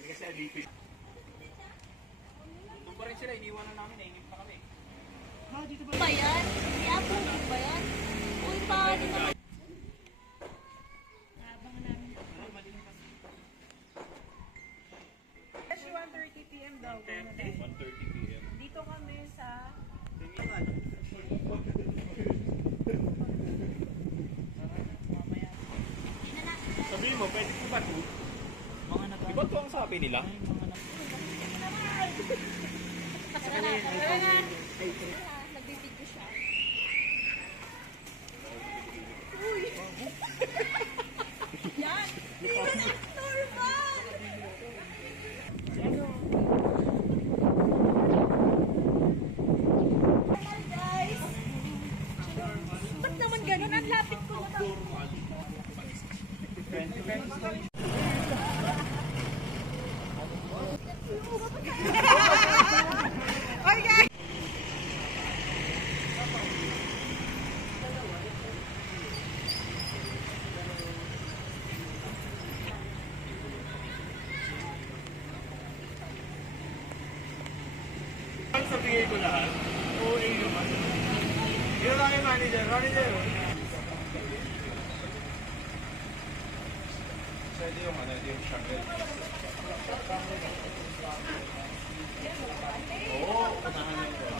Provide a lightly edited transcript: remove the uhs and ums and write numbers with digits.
Kasi dito. Doon pa rin sila, iniwanan namin, naingit pa kami. Dito ba yan? I-upload ba yan? Uy, pa din naman. Naabangan namin. Kasi 1:30 PM daw. 1:30 PM. Dito kami sa... Sabihin mo, pwede ko ba ito? Di ba ito ang sabi nila? Tara na. Nagbibigyo siya. Uy! Yan! Steven actor man! Guys! Ba't naman ganun? Ang lapit ko na. Okay! Ang sabihin ko lahat, OA naman. Yun lang yung manager. So, ito yung shuttle. Oo, unahan yung